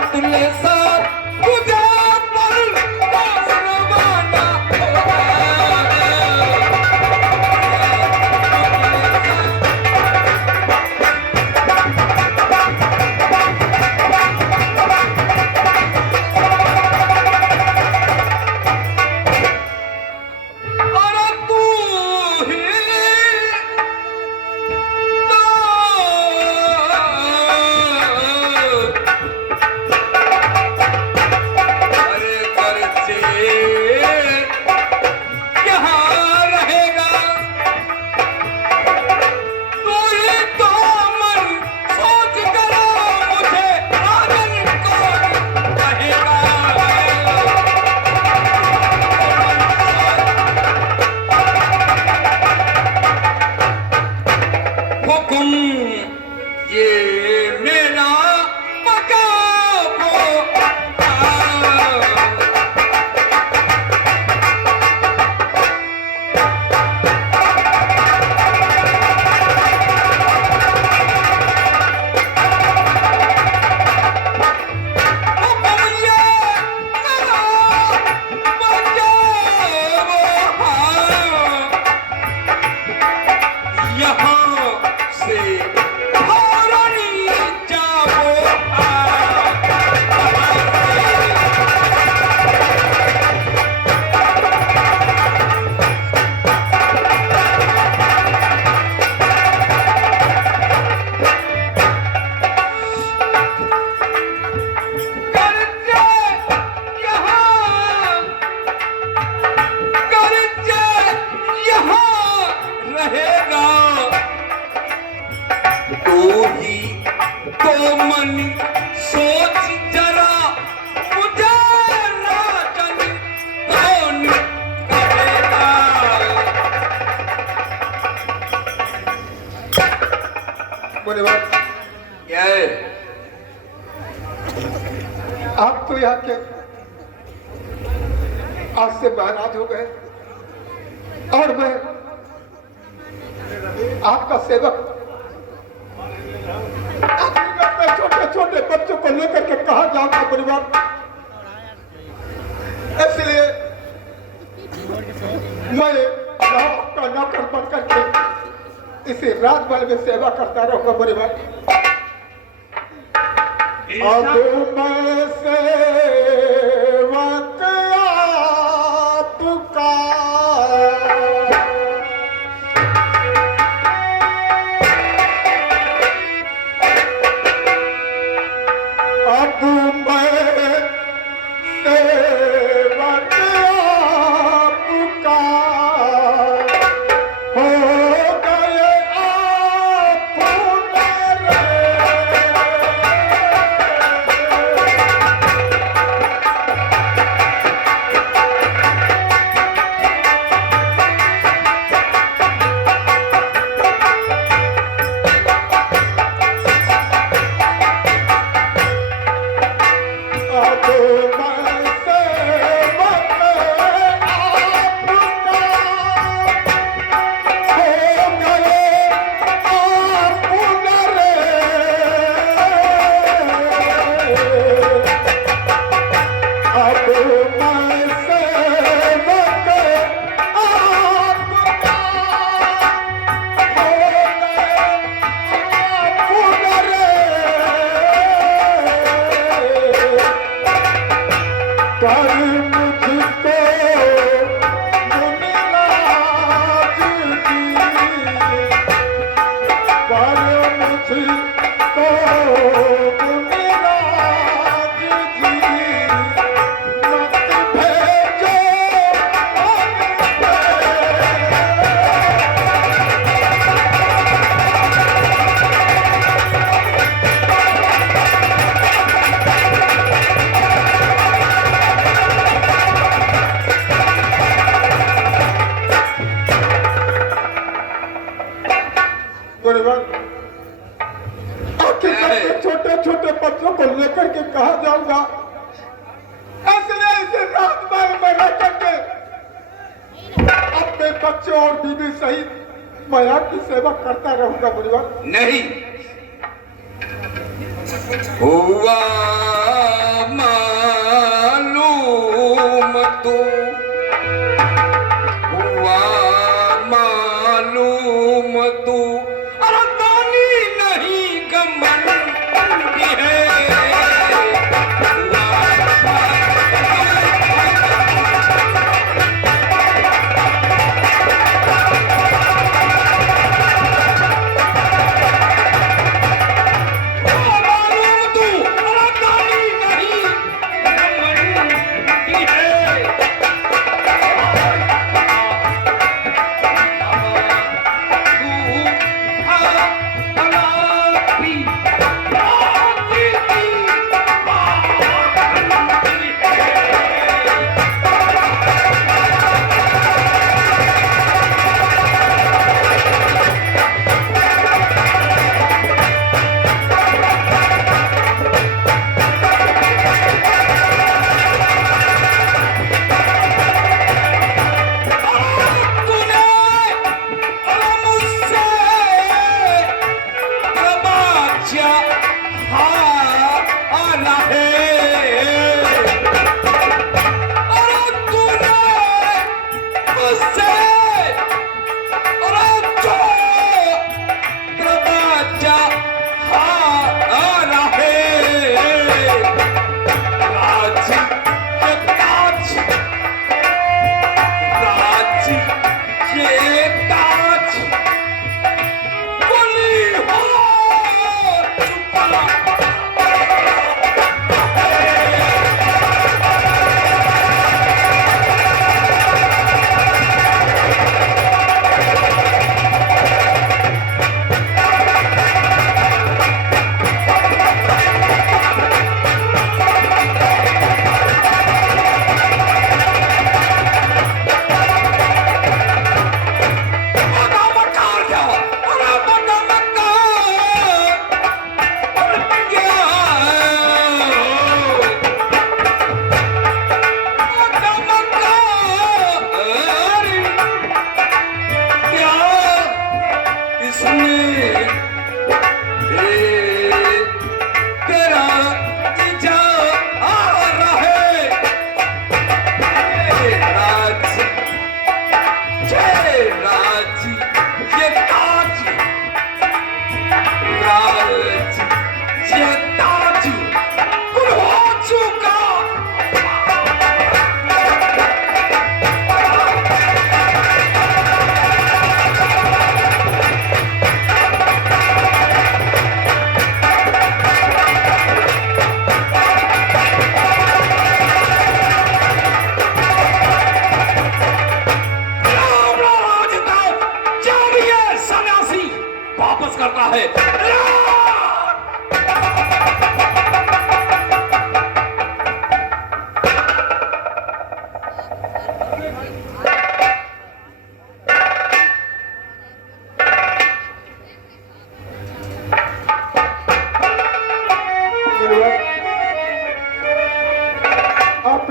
पुतले सा तुझे पर रवाना क्या है? आप तो यहाँ के आज से महाराज हो गए और मैं आपका सेवक। मैं छोटे छोटे बच्चों को लेकर के कहा जाऊंगा परिवार, इसलिए मैं आपका नौकर बन करके इसे राजमहल में सेवा करता रहूंगा परिवार। अब मैं सेवक आपका अब मैं सेवक आपका हो गए आप छोटे छोटे बच्चों को लेकर के कहा जाऊंगा, ऐसे राजमहल में रह करके अपने बच्चों और बीवी सहित मैं आपकी सेवा करता रहूंगा परिवार। नहीं हुआ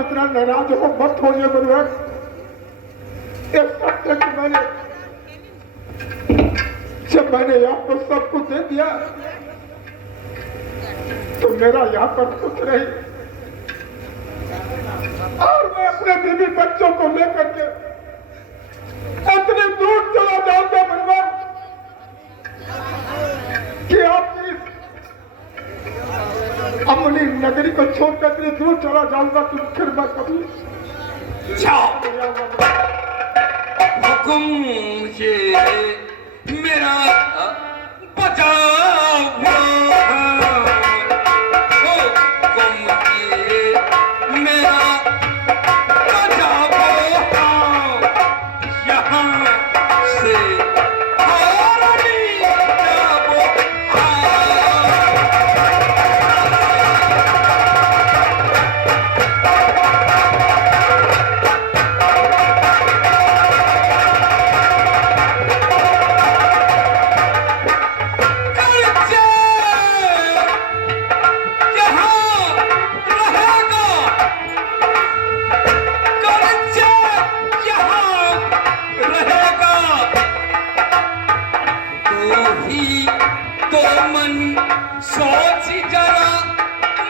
आप इतना नाराज हो मत होइए गुरुवर। इस सत्य कि मैंने आपको सब कुछ दे दिया तो मेरा यहाँ पर कुछ नहीं, और मैं अपने बीवी बच्चों को लेकर के इतने दूर चला जाऊंगा गुरुवर कि आपकी अमली नगरी को छोड़कर इतनी दूर चला जाऊंगा कि फिर मैं कभी हुकुम से मेरा बचाओ, हुकुम से मेरा बचाओ, यहाँ से और नहीं जाओ। तो मन सोच जरा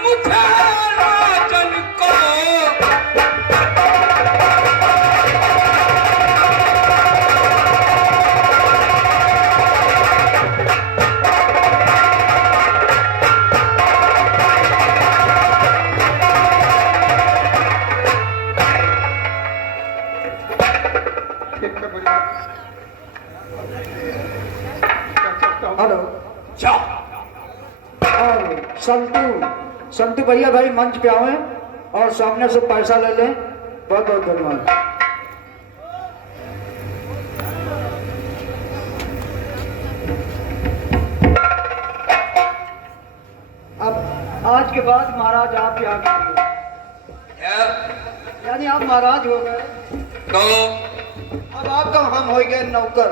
मुझे राजन को, हेलो जाओ। और संतू भैया भाई मंच पे आवे और सामने से पैसा ले लें। बहुत बहुत धन्यवाद। अब आज के बाद महाराज आप यहाँ क्या? यानी आप महाराज हो गए, तो अब आपका हम हो गए नौकर।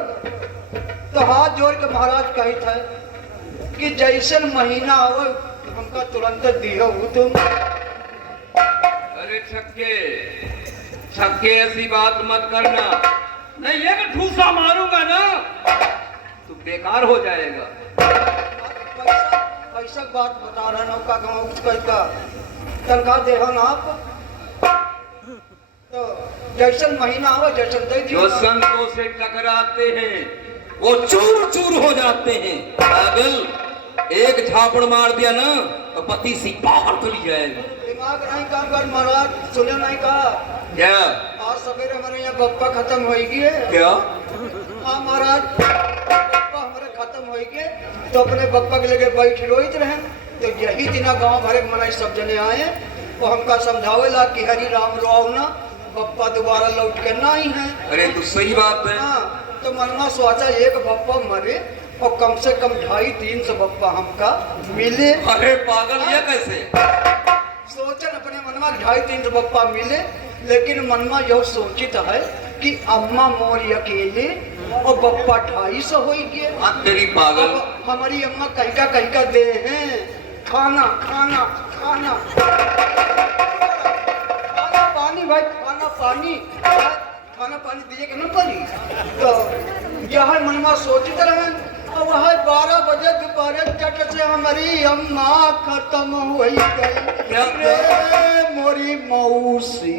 तो हाथ जोड़ के महाराज कही था कि जैसन महीना हो हमका तुरंत दियो तुम। अरे छक्के छक्के ऐसी बात मत करना, नहीं ये कि ठूसा मारूंगा ना तो बेकार हो जाएगा। पैसा बात बता रहा नौका गाँव उठ का तनख्वाह दे हो ना आप, तो जैसन महीना हो जैसन दे दियो। जो संतों से टकराते हैं वो चूर चूर हो जाते हैं। पागल एक झापड़ मार दिया ना तो पति सी बाहर चली जाएगा। दिमाग नहीं काम कर महाराज, सुने नहीं कहा क्या? आज सवेरे हमारे यहाँ बप्पा खत्म होगी है। क्या? हाँ महाराज, बप्पा हमारे खत्म होगी तो अपने बप्पा के लेके बैठ रोहित रहे। तो यही दिन गाँव भरे मनाई सब जने आए वो हमका समझावेला कि हरी राम रो ना, बप्पा दोबारा लौट के ना ही है। अरे तो सही बात है। हाँ, तो मनमा सोचा एक बप्पा मरे और कम से कम 250-300 बप्पा हमका मिले। अरे पागल ये कैसे? सोचन अपने मनमा 250-300 बप्पा मिले, लेकिन मनमा यह सोचित है कि अम्मा मोरी अकेले और बप्पा 250 हो गए। तेरी पागल। अब हमारी अम्मा कहीं का दे हैं खाना खाना खाना खाना पानी भाई, खाना पानी दिए के न पड़ी। तो यह मनमा सोचित रहे और वह 12 बजे दोपहर चट से हमारी अम्मा खत्म हो गई। रे मोरी मौसी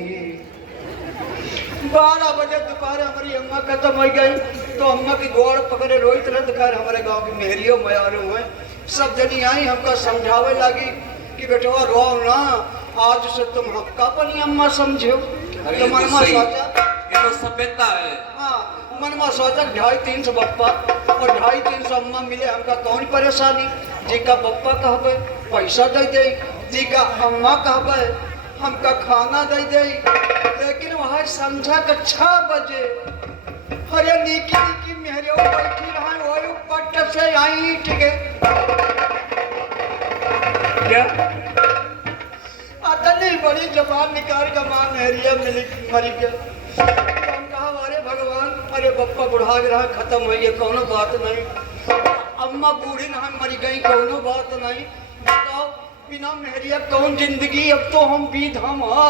12 बजे दोपहर हमारी अम्मा खत्म हो गई। तो अम्मा की गोड़ पकड़े रोहित रहे। खैर हमारे गांव की मेहरियों मयारों हुए सब जनी आई हमका समझावे लगी कि बेटवा रो ना, आज से तुम हमका अपनी अम्मा समझो। तो मनमा सोचा ये तो सभ्यता है। हाँ, मनमा सोचा 250-300 बप्पा और 250-300 अम्मा मिले हमका कौन परेशानी। जी का बप्पा कहबे पैसा दे दे, जी का अम्मा कहबे हमका खाना दे दे। लेकिन वह समझा के 6 बजे अरे निकी मेहरे बैठी रहा वही पट से आई ठीक है। क्या? अतनी बड़ी जबान निकाल के मां मेहरिया मिली मरी के। हम कहा अरे भगवान, अरे बप्पा बुढ़ा गया खत्म हो गया, कोनो बात नहीं। अम्मा बूढ़ी ना मरी गई, कोनो बात नहीं। बताओ बिना मेहरिया कौन जिंदगी, अब तो हम विधवा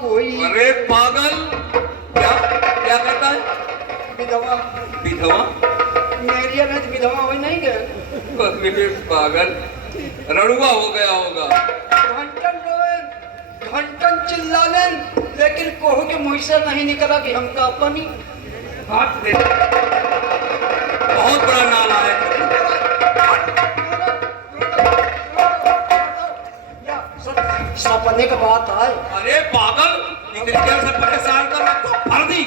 कोई। अरे पागल, क्या क्या कहता है? विधवा विधवा? मेहरिया में विधवा हो नहीं गए। अरे पागल, रड़ुआ हो गया होगा। घंटन रोए, घंटन चिल्लाने, लेकिन कोह के मुंह से नहीं निकला कि हम का अपनी हाथ दे। बहुत बड़ा नाला है। सपने का बात है। अरे पागल, इतनी देर से परेशान कर रहा तो भर दी।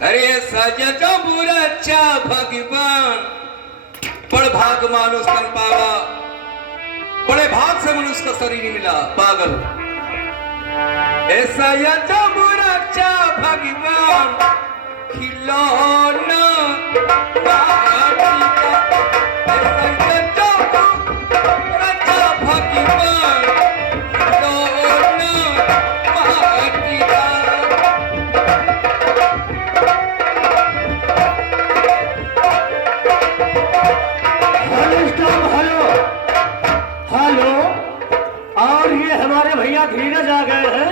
अरे सज जो बुरा चा भगवान, बड़ भाग मानुष तन पावा, बड़े भाग से मनुष्य का शरीर मिला। पागल, ऐसा या जो बुरा चा भगवान, खिलौना माटी का, ऐसा या जो बुरा चा भगवान, खिलौना माटी का। हेलो हेलो, और ये हमारे भैया धीरज आ गए हैं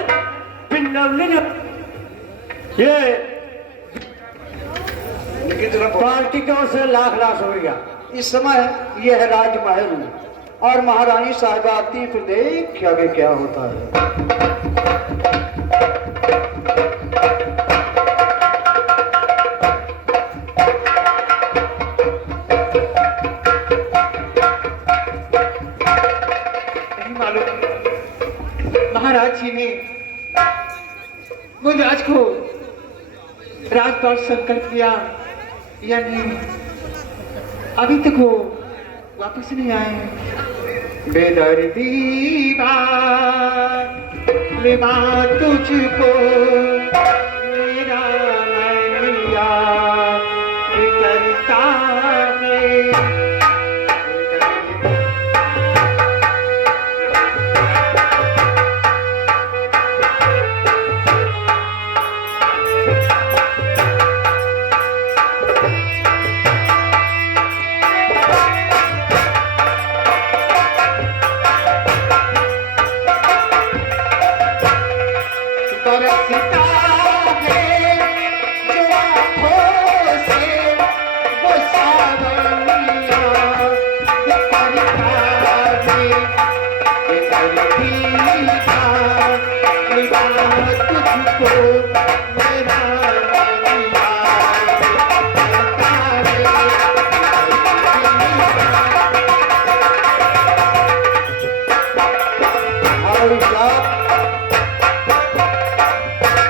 पिंडवली। ये पार्टी की ओर से लाख लाख हो गया। इस समय यह है राजमहल और महारानी साहिबा आती, फिर देख आगे क्या होता है। महाराज जी ने मुमताज को राजपाट संकल्प किया, यानी अभी तक वो वापस नहीं आए। बेदर्दी लेवा तुझको मेरा मैया करता है।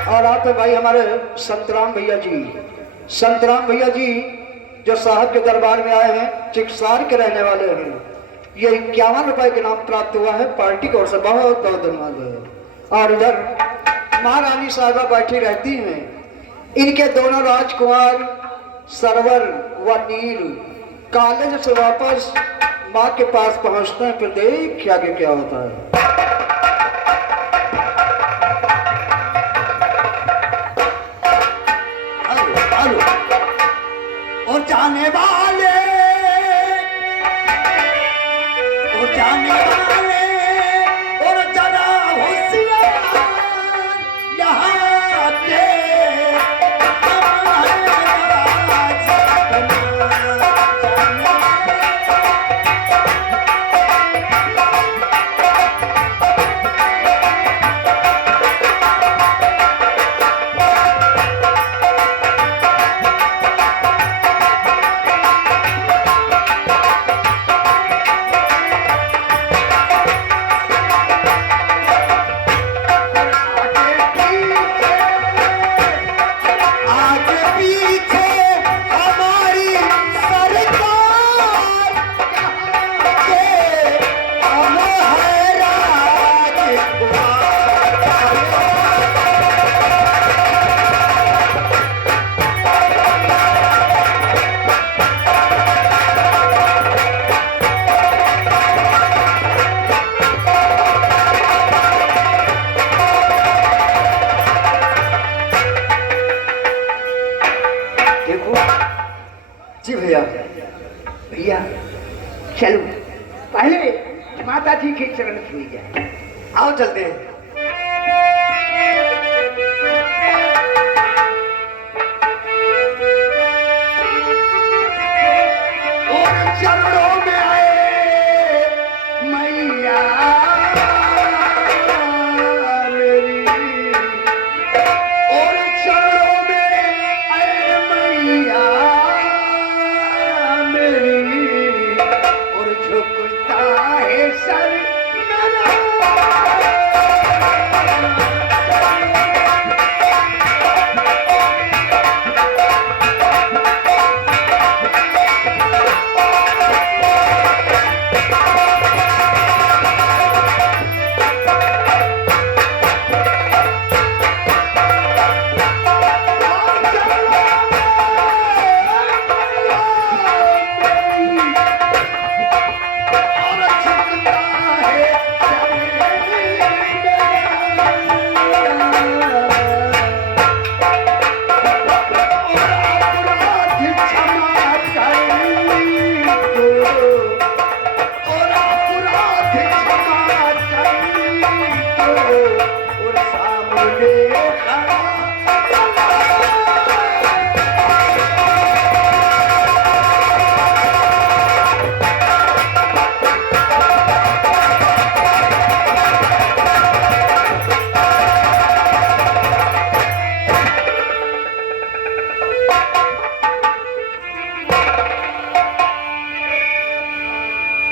और आप तो भाई हमारे संतराम भैया जी जो साहब के दरबार में आए हैं, चिकसार के रहने वाले हैं। ये 51 रुपए के नाम प्राप्त हुआ है पार्टी की ओर से, बहुत बहुत धन्यवाद है। और इधर महारानी साहिबा बैठी रहती हैं, इनके दोनों राजकुमार सरवर व नील कॉलेज से वापस माँ के पास पहुंचते हैं, फिर देख आगे क्या होता है। और जाने वाले और जरा होशियार यहाँ के माता जी के चरण छुई जाए। आओ चलते हैं। और चरणों में आए मैया मेरी, और चरणों में आए मैया मेरी, और झुकता है सर मेरा।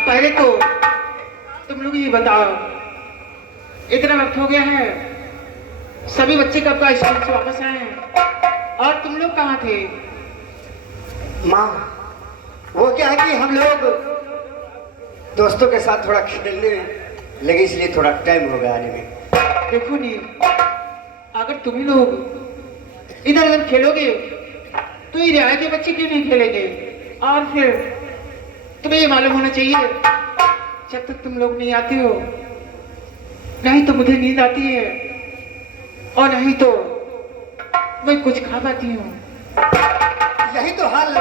पहले तो तुम लोग ये बताओ, इतना वक्त हो गया है, सभी बच्चे कब का स्कूल से वापस आए हैं और तुम लोग कहाँ थे? माँ, वो क्या है कि हम लोग दोस्तों के साथ थोड़ा खेलने लगे, इसलिए थोड़ा टाइम हो गया आने में। देखो नील, अगर तुम लोग इधर उधर खेलोगे तो ये रियायत के बच्चे क्यों नहीं खेलेंगे? और फिर तुम्हें ये मालूम होना चाहिए, जब तक तुम लोग नहीं आते हो नहीं तो मुझे नींद आती है और नहीं तो मैं कुछ खा पाती हूँ। यही तो हाल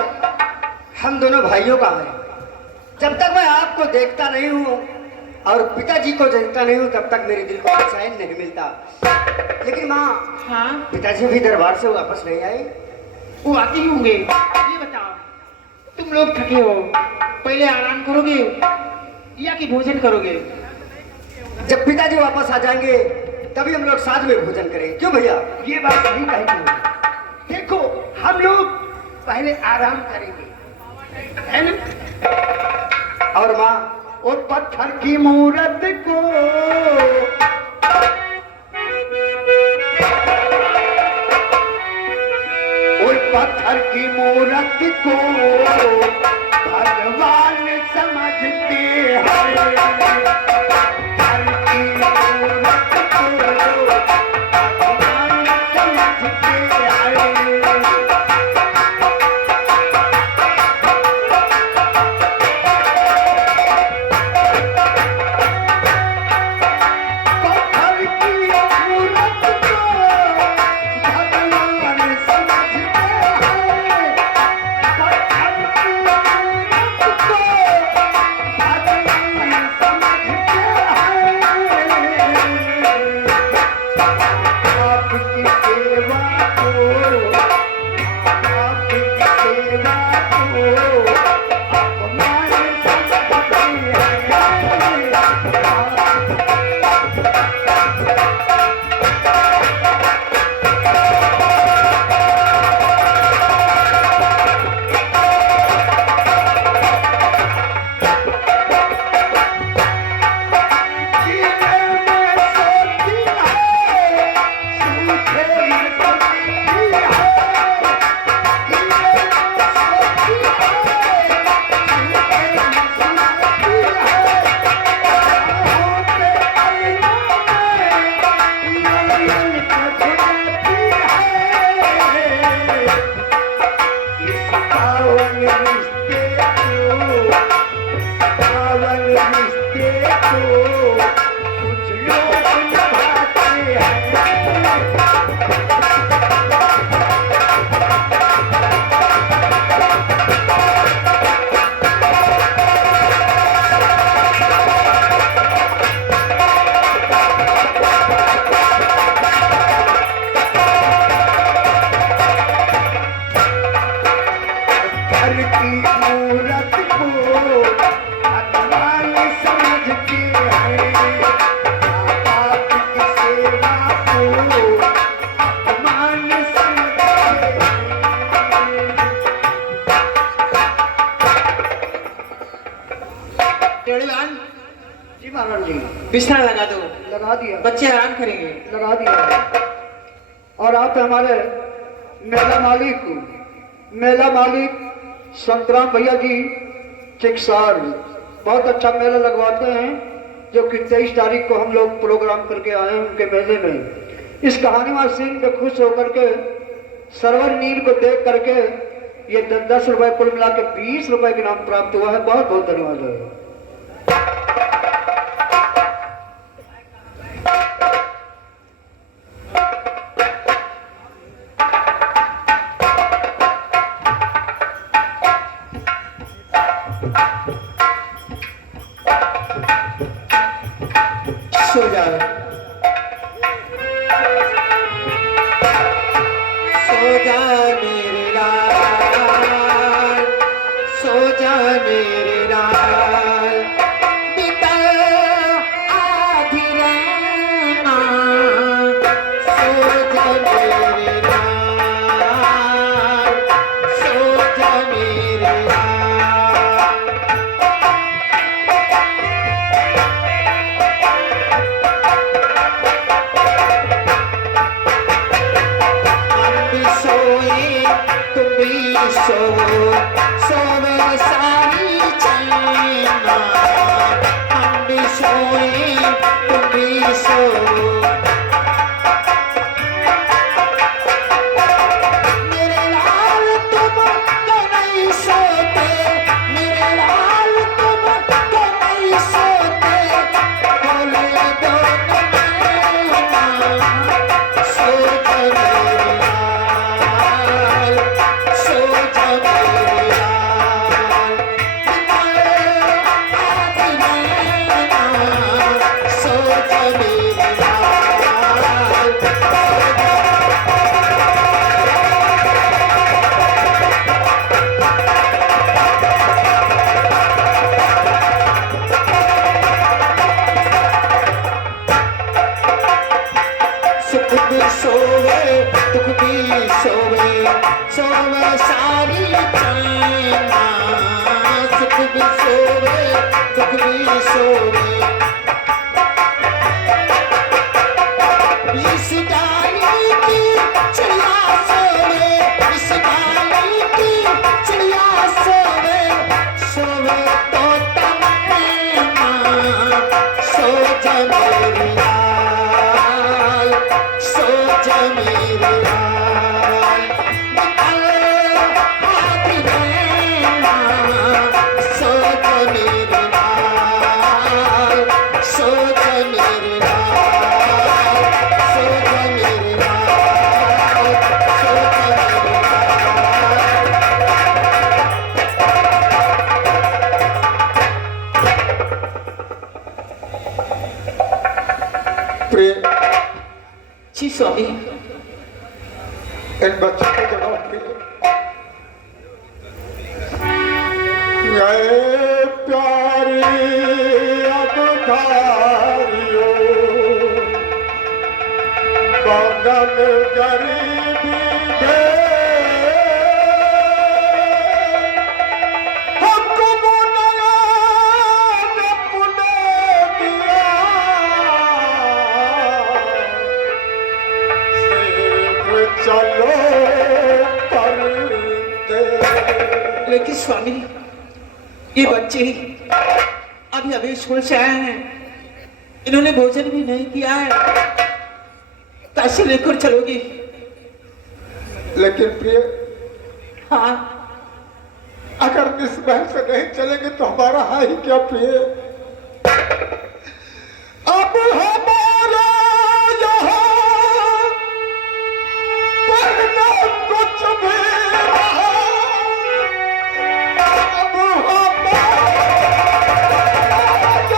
हम दोनों भाइयों का है। जब तक मैं आपको देखता नहीं हूँ और पिताजी को देखता नहीं हूँ तब तक मेरे दिल को चैन नहीं मिलता। लेकिन माँ, हाँ, पिताजी भी दरबार से वापस नहीं आए? वो आते ही होंगे। ये बताओ, तुम लोग थके हो, पहले आराम करोगे या कि भोजन करोगे? जब पिताजी वापस आ जाएंगे तभी हम लोग साथ में भोजन करेंगे। क्यों भैया? ये बात सही कही तुमने। देखो, हम लोग पहले आराम करेंगे, है ना? और माँ, और पत्थर की मूरत को और पत्थर की मूरत को भगवान समझते हैं। पत्थर की मूरत को भगवान समझते हैं। पत्थर की मूरत को भगवान समझते हैं। पत्थर की मूरत को भगवान समझते हैं। आपकी सेवा को, आपकी सेवा को अपमान समझते हैं। कुछ लोग निभाते हैं। समझते हैं बाप की सेवा को अपमान समझते हैं। टेढ़ीवाल, जी महाराज जी, बिस्तर लगा दो, लगा दिया, बच्चे आराम करेंगे। लगा दिया। और आप हमारे मेला मालिक संतराम भैया जी चिक्सार बहुत अच्छा मेला लगवाते हैं, जो कि 23 तारीख को हम लोग प्रोग्राम करके आए हैं उनके मेले में। इस कहानी में सीन पे खुश होकर के सरवर नील को देख करके ये 10 रुपए कुल मिला के 20 रुपए के नाम प्राप्त हुआ है। बहुत बहुत धन्यवाद है। सो जा, सो जा मेरे लाल, सो जा मेरे लाल, बीता आधी रात, सो जा मेरे लाल, सो जा मेरे लाल। सो सोवे सारी चैना, हम भी सोए तुम भी सो। मेरे लाल तुम तो नहीं सोते, मेरे लाल तुम तो नहीं सोते, बोले दो नैना, सो जा मेरे लाल, सो जा मेरे लाल, आधी नैना, सो जा मेरे लाल, सुख भी सोवे दुख भी सोवे, सोवे सारी चैना, सुख भी सोवे दुख भी सोवे। इस डाली की चिड़िया सोवे, इस डाली की चिड़िया सोवे, सोवे तोता मैना, सो जा मेरे लाल, सो जा मेरे लाल, आधी नैना, सो जा मेरे लाल, सो जा मेरे लाल, सो जा मेरे लाल, सो जा मेरे लाल। प्रिय जी स्वामी, इन बच्चों को जवाब दिए। ये प्यारी अबधारियो बगल गरीबी दे, हुक्म नया अपने दिया, चलो करते। लेकिन स्वामी, ये बच्चे अभी अभी स्कूल से आए हैं, इन्होंने भोजन भी नहीं किया है, कैसे लेकर चलोगी? लेकिन प्रिय, हाँ, अगर इस महल से नहीं चलेंगे तो हमारा है ही क्या प्रिय? अब हमारा यहाँ पढ़ना कुछ भी रहा, अब हमारा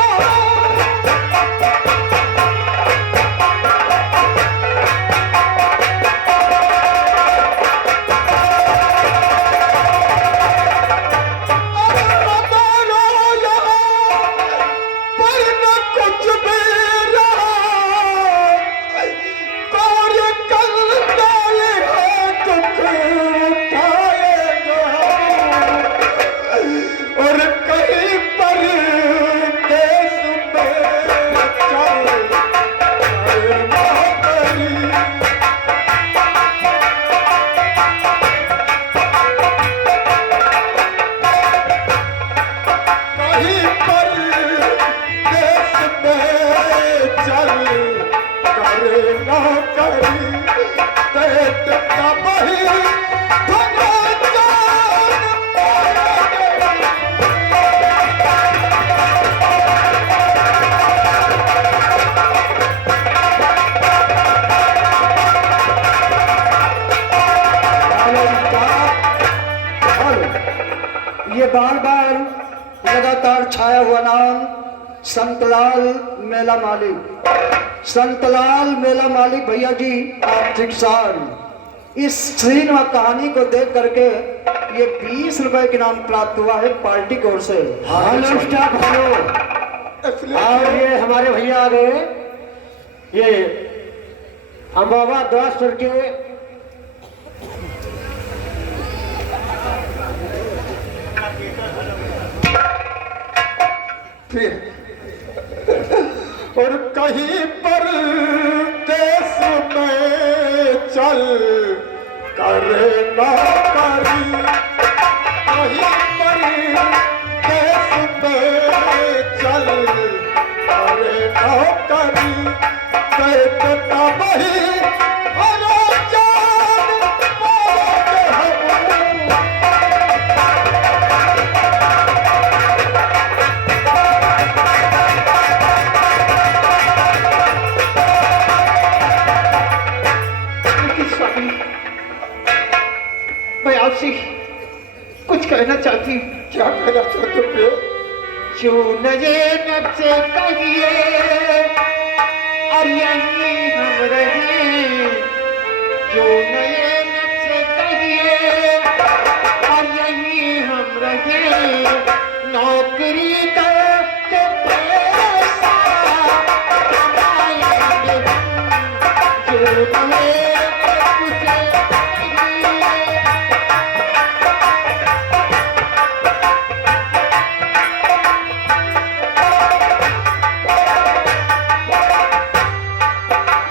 यहाँ दे चल करे ना करी तेत तबही भगवान ये बार बार लगातार छाया हुआ नाम संतलाल मेला मालिक। संतलाल मेला मालिक भैया जी आप ठिकसार इस सीन व कहानी को देख करके ये 20 रुपए के नाम प्राप्त हुआ है पार्टी की ओर से। Hello staff hello. और ये हमारे भैया आ गए, ये अम्बाबा 10 के फिर और कहीं पर देश में चल करे ना करी कहीं पर देश में चल करे ना करी कहता वही अरे जान मोद हम लेकिन स्वामी, मैं आपसे कुछ कहना चाहती हूँ। क्या कहना चाहते हो? जो नजर से कहिए और यहीं हम रहे, जो नजर से कहिए और यहीं हम रहे, नौकरी करके पैसा कमाएंगे हम, जो नजर से कहिए।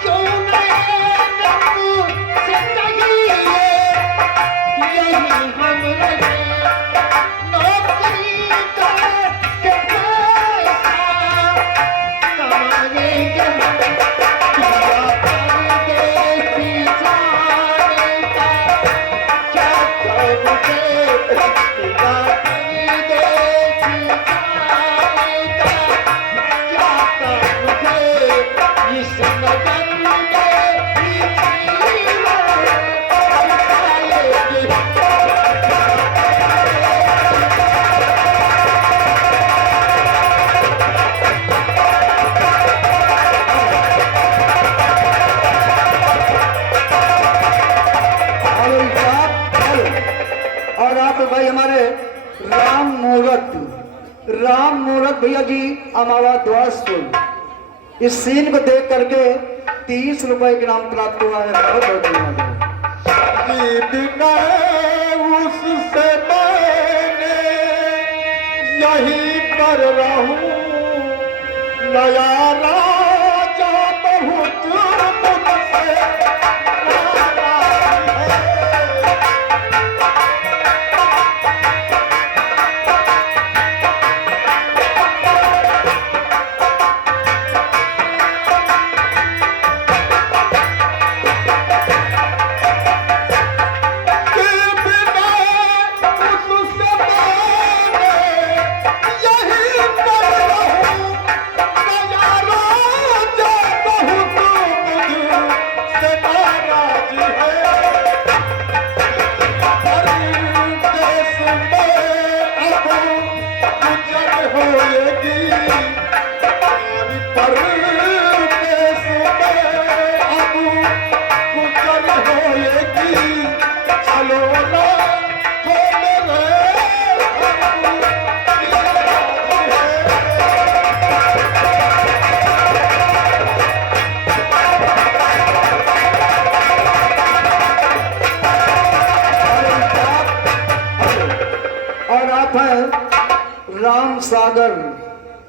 जो नजर से कहिए यहीं हम रहे, नौकरी करके पैसा कमाएंगे हम, क्या परदेसी जाने का, क्या करोगे, क्या परदेसी जाने का, क्या करोगे, इस नगन में ही जीवन बिताएंगे। हेलो साहब, हेलो। और आप भाई हमारे राम मूरत भैया जी अमावा द्वासपुर इस सीन को देख करके 30 रुपए के नाम प्राप्त हुआ है। बहुत बहुत धन्यवाद। दीद मैं उससे मैंने यहीं पर रहूं, नया राजा बहुत मुझसे नाराज है।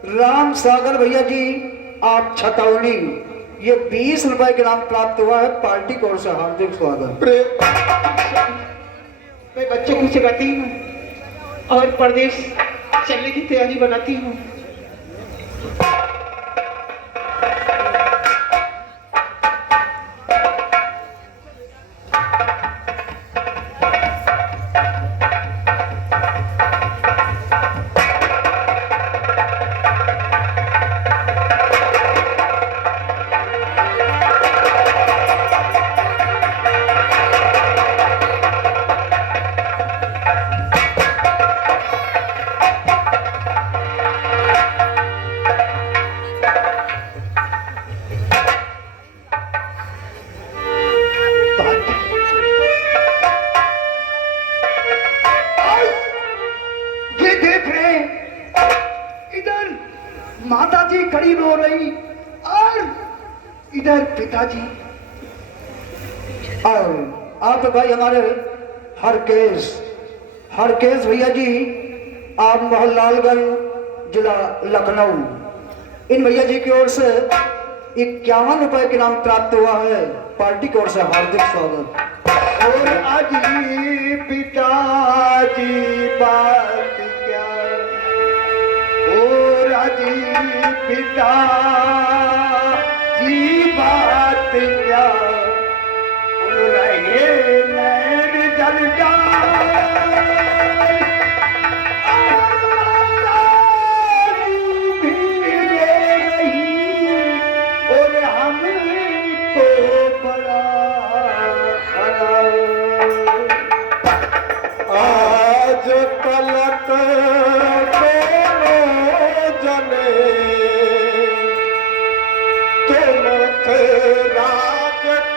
राम सागर भैया जी आप छतौली ये 20 रुपए के नाम प्राप्त हुआ है पार्टी की ओर से। हार्दिक स्वागत। मैं बच्चों को सिखाती हूँ और प्रदेश चलने की तैयारी बनाती हूँ। हो रही, और इधर पिताजी और आप भाई हमारे हरकेश भैया जी, आप मोहनलालगंज जिला लखनऊ, इन भैया जी की ओर से 51 रुपए के नाम प्राप्त हुआ है। पार्टी की ओर से हार्दिक स्वागत। और अजी पिताजी बात क्या, और अजी पिताजी बात क्या, रहे नैन जल जाए, और माताजी भी रो रही, और हमको बड़ा आज तलक दोनों जने तुम थे राजकुमार,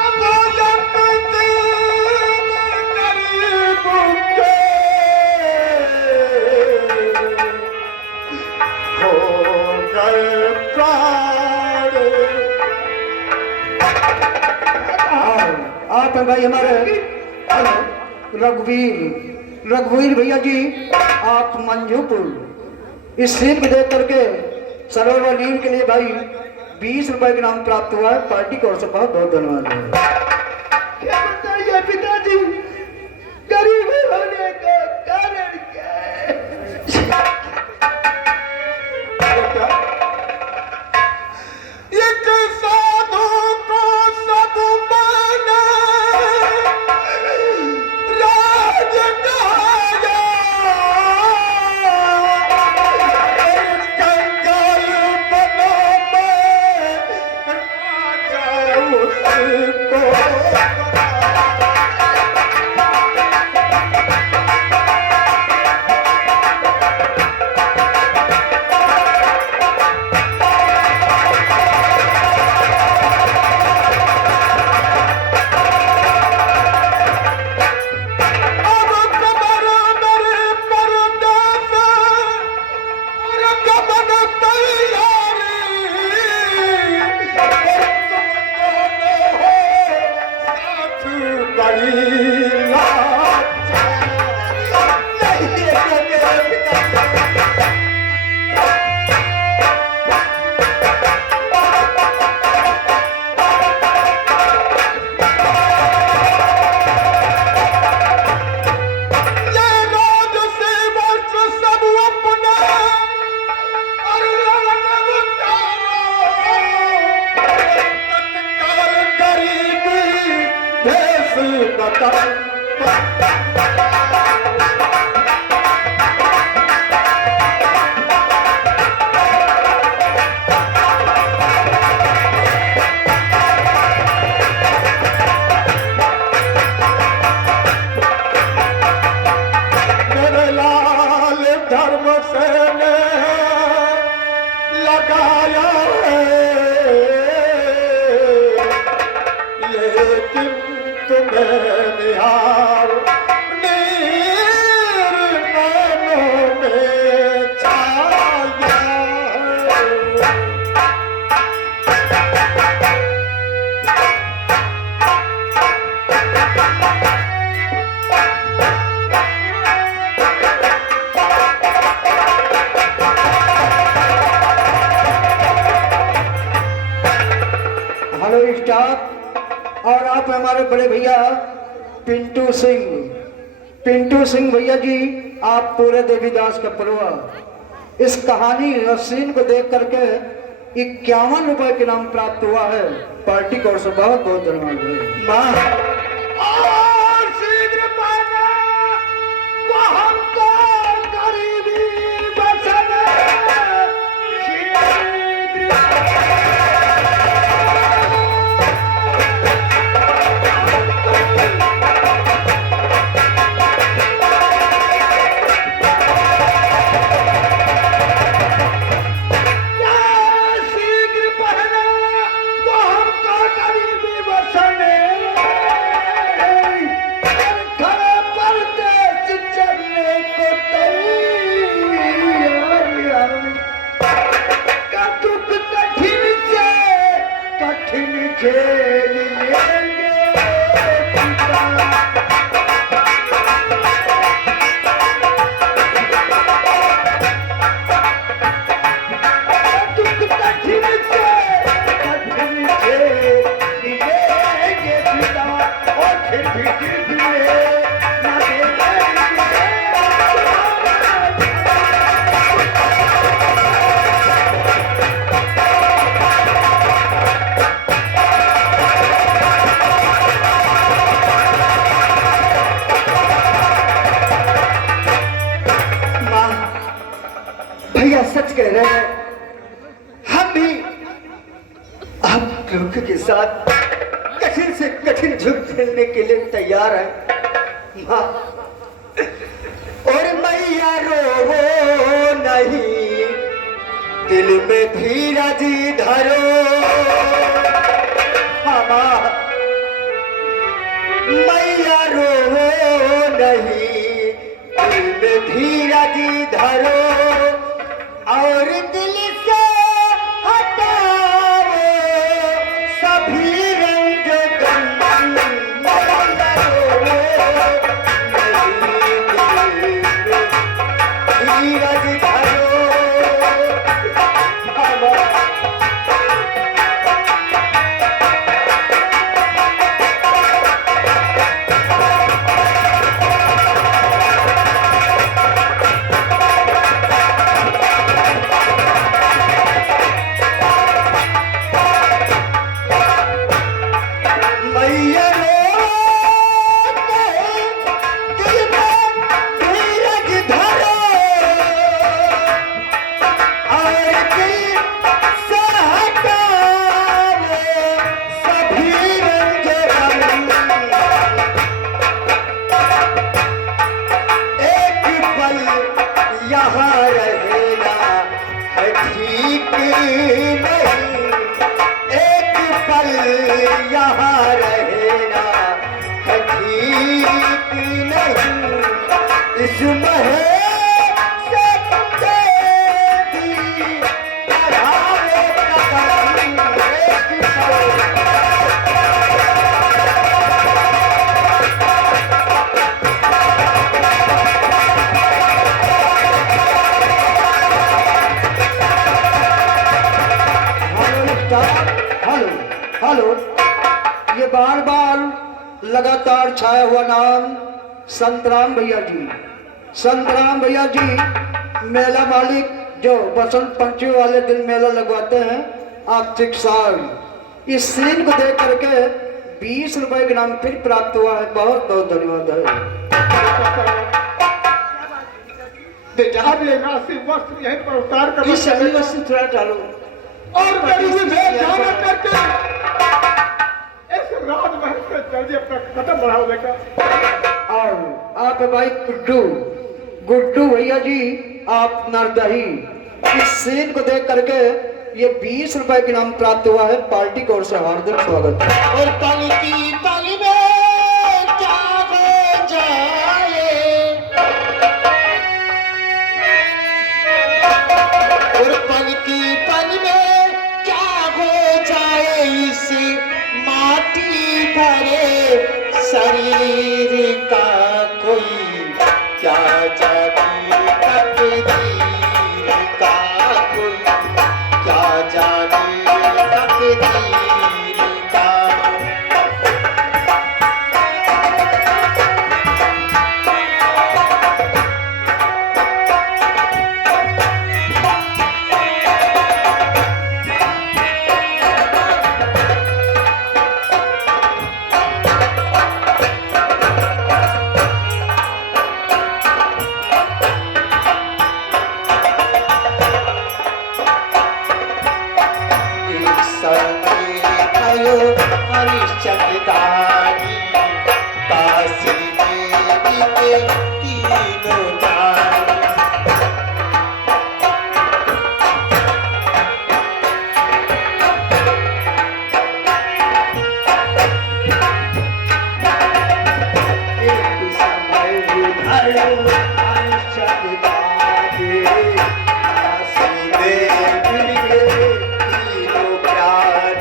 अब जब दिन करीब के हो गए प्राण। आप हैं भाई हमारे रघुवीर भैया जी, आप मंजूपुर, इस सीट में देख करके सरोवर नीम के लिए भाई 20 रुपए के नाम प्राप्त हुआ है। पार्टी की ओर से बहुत बहुत धन्यवाद है। क्या बताइए पिताजी, गरीब होने का कारण क्या है? एक साधु को सब माना, राज गाया, कंगाल बना मैं, राजा उसको मेरे लाल धर्म से लगाया है, लेकिन तुम्हें निहार नीर नैनों में छाया है। हेलो स्टाफ, और आप हमारे बड़े भैया पिंटू सिंह भैया जी, आप पूरे देवीदास का परिवार, इस कहानी और सीन को देख करके 51 रुपए के नाम प्राप्त हुआ है। पार्टी की ओर से बहुत बहुत धन्यवाद है। और शीघ्र पाना वो हमको गरीबी बचने, शीघ्र शीघ्र पहना वो हमको गरीबी बचने, खड़े परदेश चलने को खेल लेंगे पिता। दुख कठिन से जिएंगे पिता, और फिर भी दिए न देंगे। माँ, भैया सच कह रहे हैं, हम भी आप लोगों के साथ कठिन से कठिन युद्ध खेलने के लिए तैयार हैं माँ। और मैया रो नहीं, दिल में धीरज धरो। हाँ माँ, मैया रो नहीं, दिल में धीरज धरो, और दिल से हटाओ सभी रंग गम। मैया रो नहीं, धीरज धरो। मैया रो नहीं, दिल में धीरज धरो, और दिल से हटाओ सभी रंग गम। एक पल यहाँ रहना है ठीक नहीं, एक पल यहाँ रहना है ठीक नहीं। इस महल से तेरी बढ़ावे कदम। एक पल हेलो हेलो, ये बार बार लगातार छाया हुआ नाम संतराम भैया जी। संतराम भैया जी मेला मालिक, जो बसंत पंचमी वाले दिन मेला लगवाते हैं आर्थिक साल। इस सीन को देख करके 20 रुपए के नाम फिर प्राप्त हुआ है। बहुत बहुत धन्यवाद है। बेटा अब ये राशि वस्त्र यहीं पर उतार कर इस सभी वस्तु थोड़ा डालो और गरीबी में जाना करके इस राजमहल से जल्दी अपना कदम बढ़ाओ बेटा। और आप भाई गुड्डू गुड्डू भैया जी, आप नरदही। इस सीन को देख करके ये 20 रुपए के नाम प्राप्त हुआ है। पार्टी की ओर से हार्दिक स्वागत है। और पल की पल में क्या हो जाए, और पल की पल में क्या हो जाए, इस माटी भरे शरीर का कोई क्या जाने तकदीर का, कोई क्या जाने तकदीर का। हरिश्चंद्रदानी काशी देवी के तीनों रानी। एक समय उधर हरिश्चंद्रदानी काशी देवी के तीनों प्यारे।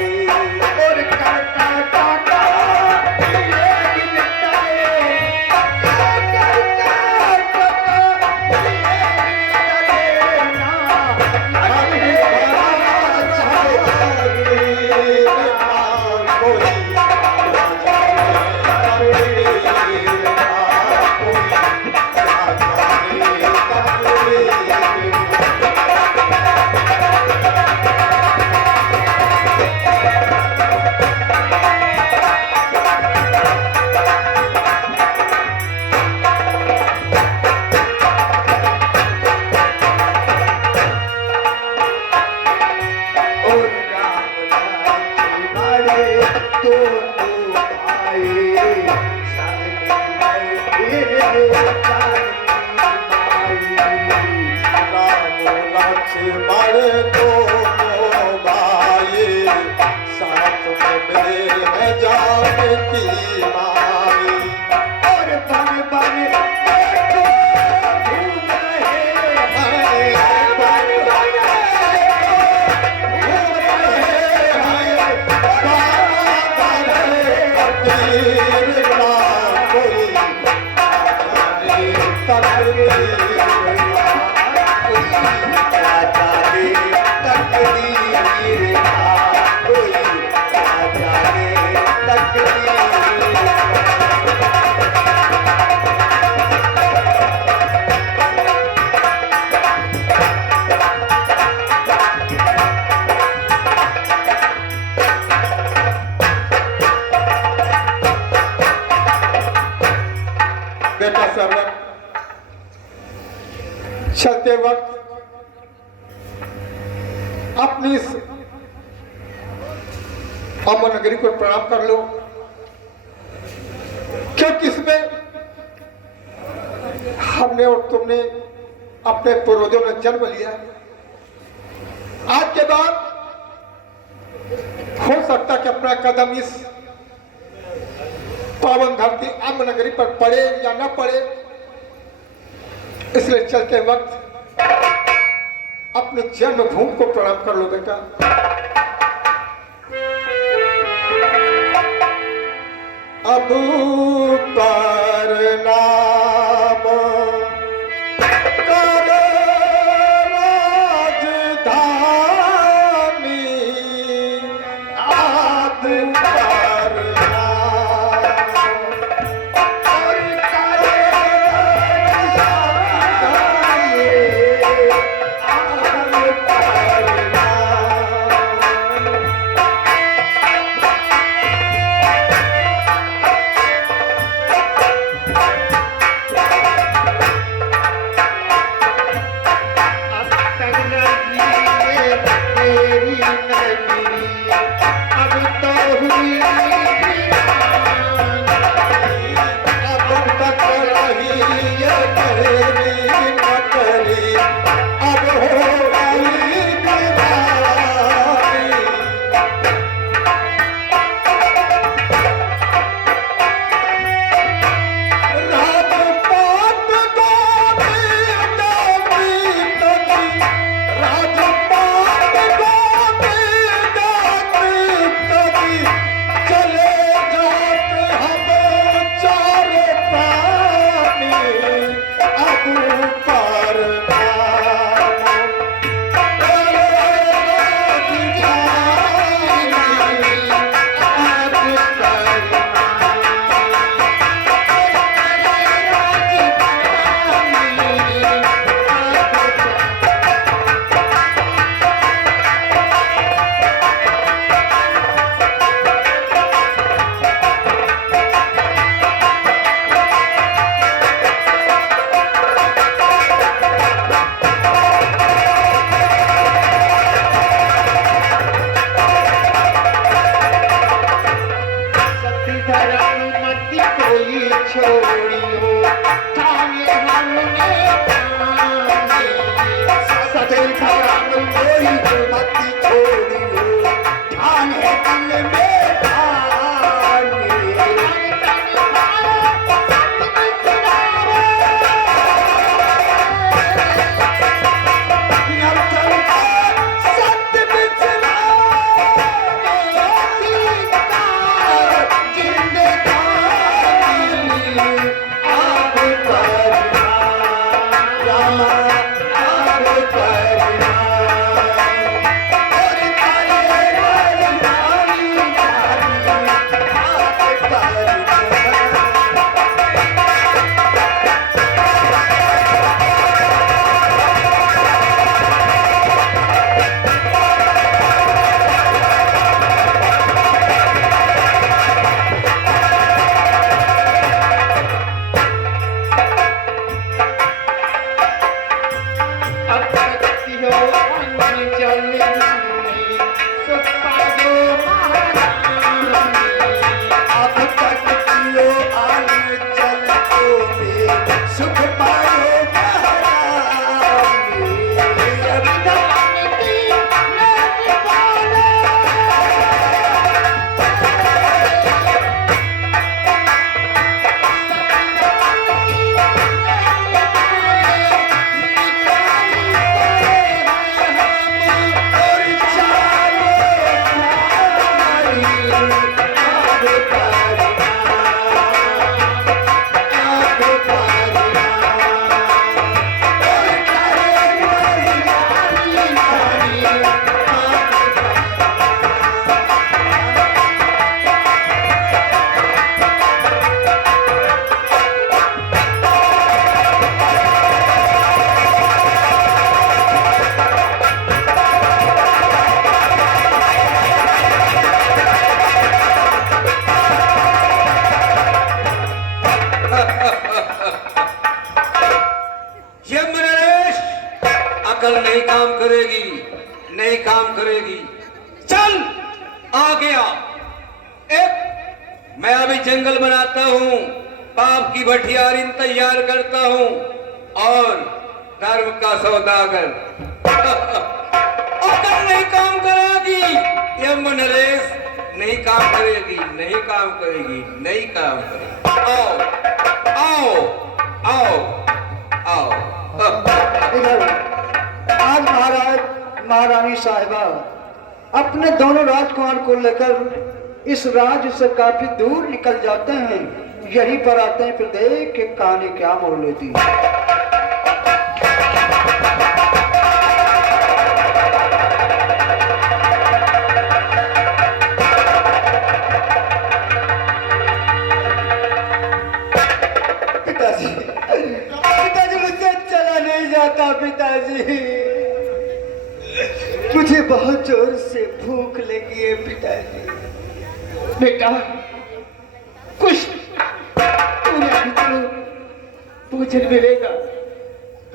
क्या जाने तकदीर का, कोई क्या जाने तकदीर का। बेटा सरवर, चलते वक्त अपनी इस अमर नगरी को प्रणाम कर लो, क्योंकि इसमें हमने और तुमने अपने पूर्वजों ने जन्म लिया। आज के बाद हो सकता कि अपना कदम इस पावन धरती अम्ब नगरी पर पड़े या न पड़े, इसलिए चलते वक्त अपने जन्मभूमि को प्रणाम कर लो बेटा। अब पर नाम कर राजधानी, अब पर अकल नहीं काम करेगी, नहीं काम करेगी। चल आ गया। एक मैं अभी जंगल बनाता हूँ, पाप की भटियारी तैयार करता हूँ और धर्म का सौदागर। अकल नहीं काम करेगी, यम नरेश नहीं काम करेगी, नहीं काम करेगी, नहीं काम करेगी। आओ आओ आओ आओ। इधर आज महाराज महारानी साहिबा अपने दोनों राजकुमार को लेकर इस राज्य से काफी दूर निकल जाते हैं। यहीं पर आते हैं, फिर देख के कहानी क्या मोड़ लेती है। पिताजी पिताजी मुझसे चला नहीं जाता पिताजी, मुझे बहुत जोर से भूख लगी है पिताजी। बेटा कुछ भोजन मिलेगा।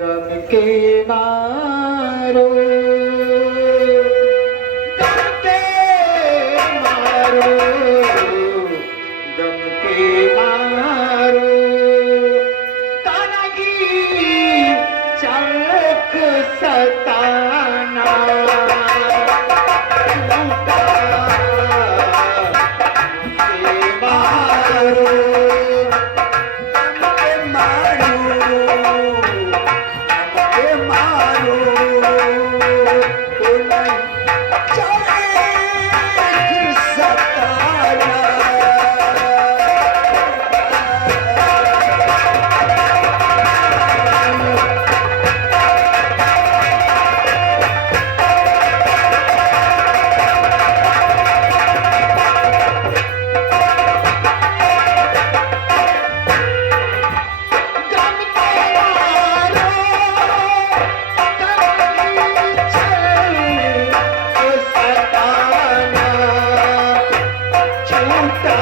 गम के मारो, गम के मारो, गम के मारो, तानागी चलक सताना झूठा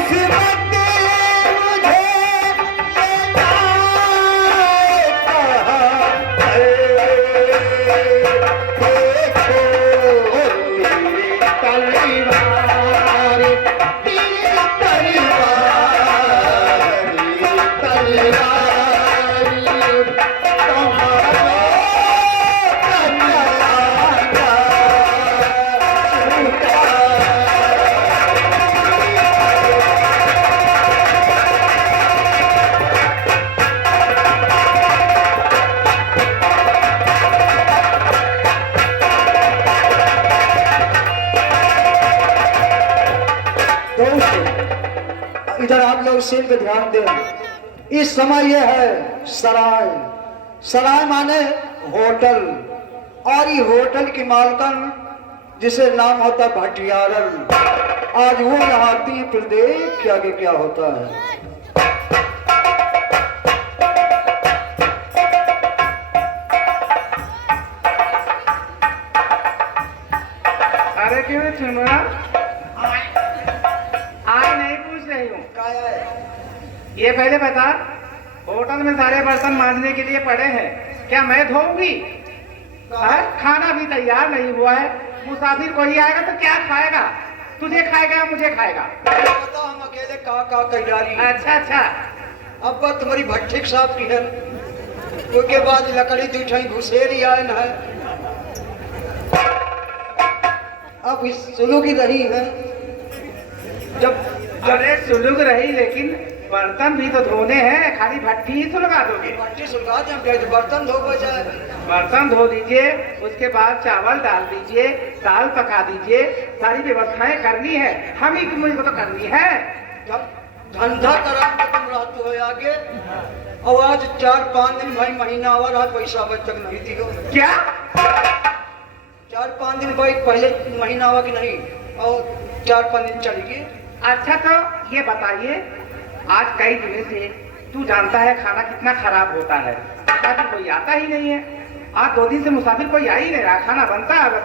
से मारो। इधर आप लोग सीन पे ध्यान दें। इस समय यह है सराय। सराय माने होटल, और ये होटल की मालकन जिसे नाम होता है भटियारन, आज वो यहाँ आती है। फिर देख के आगे क्या होता है। अरे क्यों सुनवा? आज नहीं पूछ रही हूँ। ये पहले बता, होटल में सारे बर्तन मांजने के लिए पड़े हैं, क्या मैं धोऊंगी? खाना भी तैयार नहीं हुआ है, मुसाफिर कोई आएगा तो क्या खाएगा? तुझे खाएगा मुझे खाएगा? बताओ हम अकेले का कैलारी। अच्छा अच्छा, अब बात तुम्हारी भट्टी साहब की है, उसके बाद लकड़ी दूठाई घुसेरी आए न है। कोई सुलू की रही है जब अरे सुलग रही, लेकिन बर्तन भी तो धोने हैं, खाली भट्टी ही सुलगा दोगे? भट्टी सुलगा दें, फिर बर्तन धो बजाए। बर्तन धो दीजिए, उसके बाद चावल डाल दीजिए, दाल पका दीजिए, सारी व्यवस्थाएं करनी है, हम ही मुझको तो करनी है। धंधा करा के तुम रहते हो आगे, और आज 4-5 दिन भाई महीना और आज पैसा अब तक नहीं दियो। क्या? 4-5 दिन भाई पहले महीना हुआ कि नहीं, और 4-5 दिन चली गई। अच्छा तो ये बताइए, आज कई दिनों से तू जानता है खाना कितना खराब होता है, मुसाफिर कोई आता ही नहीं है। आज 2 दिन से मुसाफिर कोई आ ही नहीं रहा, खाना बनता है बस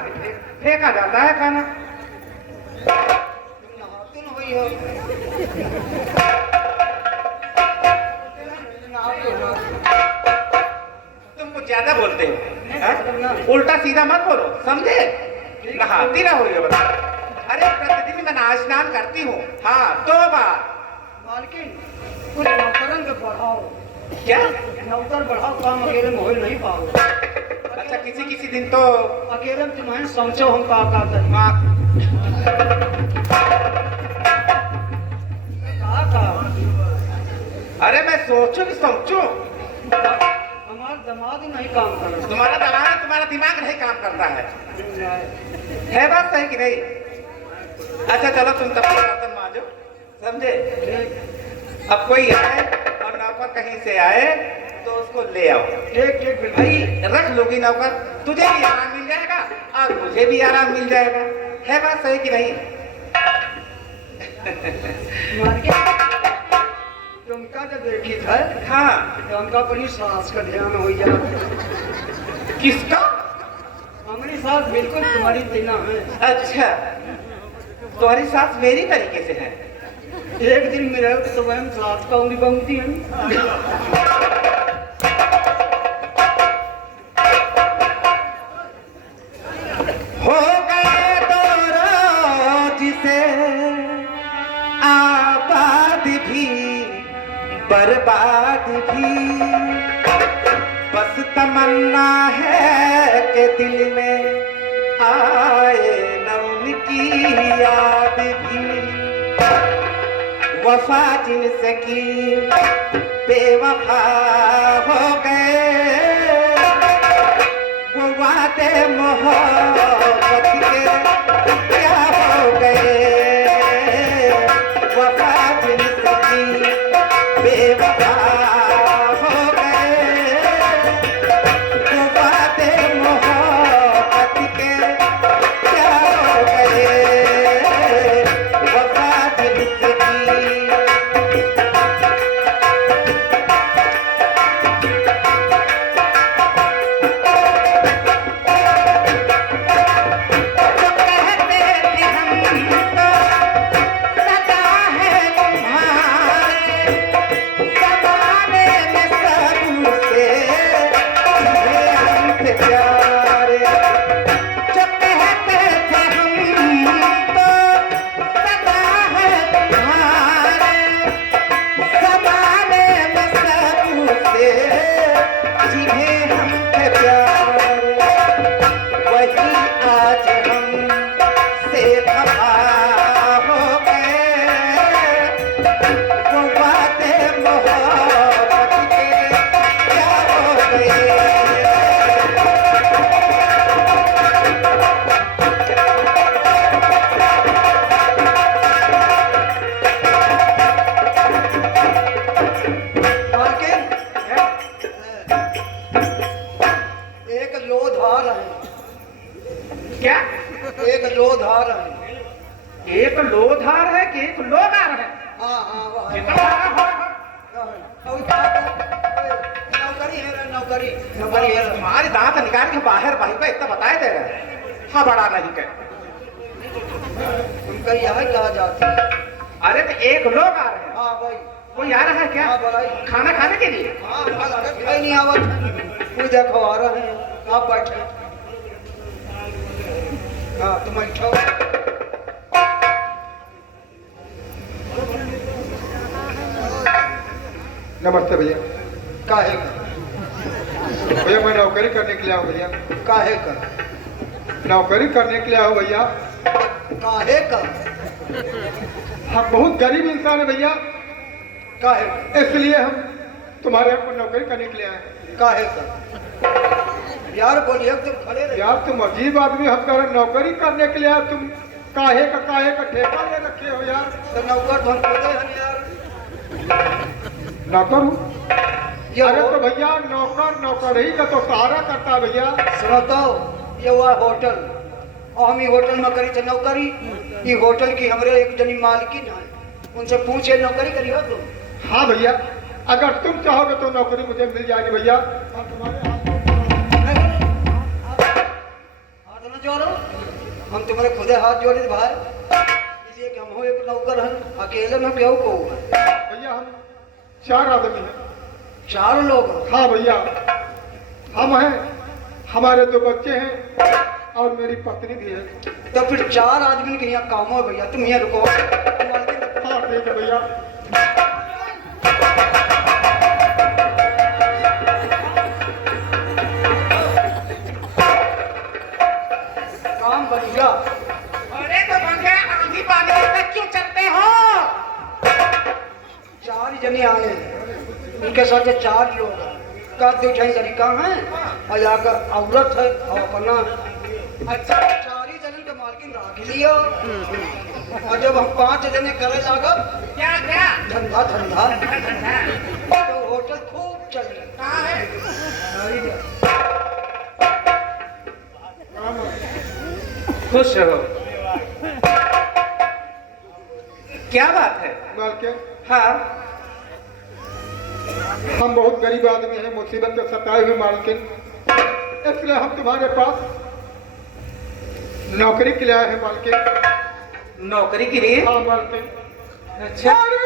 फेंका जाता है खाना। तुम नहाते न हुई हो। नहाते हो। तुम कुछ ज्यादा बोलते हो, हैं? उल्टा सीधा मत बोलो, समझे? नहाती ना हो ये बता। अरे प्रतिदिन मैं स्नान करती हूँ, हाँ 2 बार। मालकिन कुछ नौकरन के बढ़ाओ। क्या? नौकर बढ़ाओ, काम अकेले में हो नहीं पाओ। अच्छा किसी किसी दिन तो अकेले में तुम्हें समझो हम का करें। का अरे मैं सोचूं कि समझूं? हमारा दिमाग ही नहीं काम कर रहा। तुम्हारा दिमाग नहीं काम करता है बात सही कि नहीं? अच्छा चलो तुम तब बर्तन मांजो, समझे? अब कोई आए और नौकर कहीं से आए तो उसको ले आओ। एक भाई रख लोगी नौकर, तुझे भी आराम मिल जाएगा और मुझे भी आराम मिल जाएगा। है बात सही कि नहीं? तुमका जब देखी था, हाँ। तो हमका अपनी सास का ध्यान हो जा। किसका? हमारी सास बिल्कुल तुम्हारी तीना है। अच्छा तुम्हारी सास मेरी तरीके से है? एक दिन मेरे तो वह सास का उंगली बंगती है। हो गए दो रोज से आबाद भी बर्बाद भी, बस तमन्ना है कि दिल में आए न उनकी याद भी। वफा जिनसे की बेवफा हो गए, वो वादे मोहब्बत के क्या हो गए। वफा जिनसे की बेवफा हो गए, वो वादे मोहब्बत के क्या हो गए। वफा जिनसे की क्या? एक लोधार है। एक लोधार है कि एक लोगार है? हाँ हाँ वह है। कितना बड़ा है? और क्या नौकरी है रे, नौकरी नौकरी है। तुम्हारे दांत निकाल के बाहर भाई को इतना बताए दे रहे हैं। हाँ बड़ा नहीं कह। उनका यह कहा जाता है। अरे तो एक लोग आ रहे हैं। हाँ भाई। कोई आ रहा है क्या? हाँ भाई। खाना खाने के लिए? हाँ भाई नहीं आवत। कोई देखो आ रहा है, आप बैठे। हाँ तुम बैठो। नमस्ते भैया। काहे का? भैया मैं नौकरी करने के लिए आऊँ भैया। काहे का? नौकरी करने के लिए आऊँ भैया। काहे का हम बहुत गरीब इंसान है भैया, काहे इसलिए हम तुम्हारे यहाँ पर नौकरी करने के लिए आए हैं। काहे का यार बोलिए तुम खड़े रहे। यार तुम अजीब आदमी, हम कह रहे नौकरी करने के लिए आए, तुम काहे का ठेका ले रखे हो यार। तो नौकर तो हम खुदे हैं यार। नौकर हूँ? अरे तो भैया नौकर ही का तो सहारा करता है भैया। सुनो तो, ये हुआ होटल और हम ये होटल में करी थे नौकरी। ये होटल की हमारे एक जनी मालकिन है, उनसे पूछे नौकरी करियो तुम। हाँ भैया, अगर तुम चाहोगे तो नौकरी मुझे मिल जाएगी भैया। हम तुम्हारे हाथ न जोड़ो, हम तुम्हारे खुदे हाथ जोड़े भाई, इसलिए कि हम हो एक नौकर हैं, अकेले में क्यों को भैया हम 4 आदमी हैं। 4 लोग। हाँ भैया, हम हैं, हमारे 2 बच्चे हैं और मेरी पत्नी भी है। तो फिर 4 आदमी के यहाँ काम हो भैया, तुम यहाँ रुको। हाँ ठीक है भैया। काम बढ़िया। अरे तो भंगे आंधी पानी में क्यों चलते हो? 4 जने आए हैं, उनके साथ 4 लोग हैं। का 2 लड़का है और जाकर औरत है और अपना। अच्छा 4 ही जने के मालकिन राख लियो। और जब हम 5 जने करे लागब क्या क्या धंधा तो होटल खूब चली। कहाँ है? खुश रहो। क्या बात है? मालकिन, हाँ हम बहुत गरीब आदमी हैं, मुसीबत से सताए हुए मालकिन, इसलिए हम तुम्हारे पास नौकरी के लिए आए हैं मालकिन। नौकरी के लिए? हाँ मालकिन। अच्छा अरे